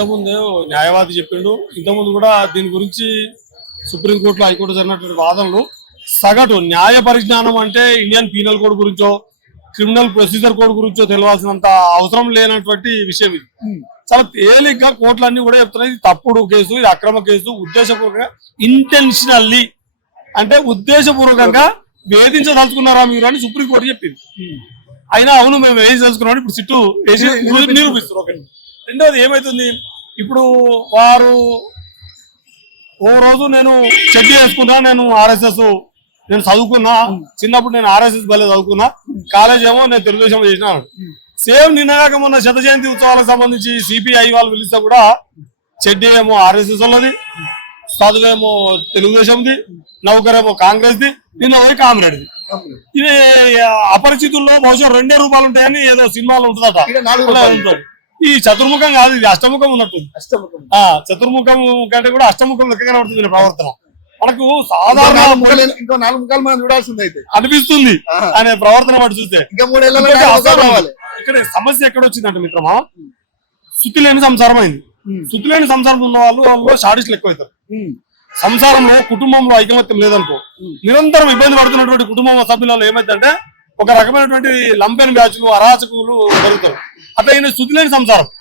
ఇంతకుముందు న్యాయవాది చెప్పిండు. ఇంతకుముందు కూడా దీని గురించి సుప్రీంకోర్టులో హైకోర్టు జరిగినటువంటి వాదనలు సగటు న్యాయ పరిజ్ఞానం అంటే ఇండియన్ పీనల్ కోడ్ గురించో క్రిమినల్ ప్రొసీజర్ కోడ్ గురించో తెలియాల్సినంత అవసరం లేనటువంటి విషయం ఇది. చాలా తేలిగ్గా కోర్టులన్నీ కూడా చెప్తున్నాయి ఇది తప్పుడు కేసు, ఇది అక్రమ కేసు, ఉద్దేశపూర్వకంగా ఇంటెన్షనల్లీ అంటే ఉద్దేశపూర్వకంగా వేధించదలుచుకున్నారా మీరు అని సుప్రీంకోర్టు చెప్పింది. అయినా అవును మేము వేధించదలుచుకున్నాం ఇప్పుడు సిట్టు వేసి నిరూపిస్తారు. ఒకటి రెండోది ఏమైతుంది, ఇప్పుడు వారు ఓ రోజు నేను చెక్ చేసుకున్నా, నేను ఆర్ఎస్ఎస్ నేను చదువుకున్నా, చిన్నప్పుడు నేను ఆర్ఎస్ఎస్ బలే చదువుకున్నా, కాలేజ్ ఏమో నేను తెలుగుదేశం చేసిన. సేమ్ నిన్నగాక మొన్న శత జయంతి ఉత్సవాలకు సంబంధించి సిపిఐ వాళ్ళు పిలిస్తే కూడా చెడ్డీ ఏమో ఆర్ఎస్ఎస్ వాళ్ళది, చదువేమో తెలుగుదేశంది, నౌకరేమో కాంగ్రెస్ ది, నిన్న పోయి కామ్రేడ్ది. ఇది అపరిచితుల్లో బహుశా 2 రూపాయలు ఉంటాయని ఏదో సినిమాలో ఉంటుందట. ఈ చతుర్ముఖం కాదు, ఇది అష్టముఖం ఉన్నట్టుంది. చతుర్ముఖం కంటే కూడా అష్టముఖం లెక్క కనబడుతుంది ప్రవర్తన. మనకు సాధారణ ఇంకో 4 ముఖాలు మనం చూడాల్సింది అయితే అనిపిస్తుంది అనే ప్రవర్తన వాటి చూస్తే. ఇంకా 3 ఏళ్ళలో ఇక్కడ సమస్య ఎక్కడ వచ్చిందంటే మిత్రమా, శుద్ధి లేని సంసారం అయింది. శుద్ధి లేని సంసారం ఉన్న వాళ్ళు షాడిస్టులు ఎక్కువ అవుతారు. సంసారంలో కుటుంబంలో ఐకమత్యం లేదనుకో, నిరంతరం ఇబ్బంది పడుతున్నటువంటి కుటుంబం సభ్యులలో ఏమైందంటే ఒక రకమైనటువంటి లంపెన్ బ్యాచ్లు, అరాచకులు జరుగుతారు. అట్లా శుద్ధి లేని సంసారం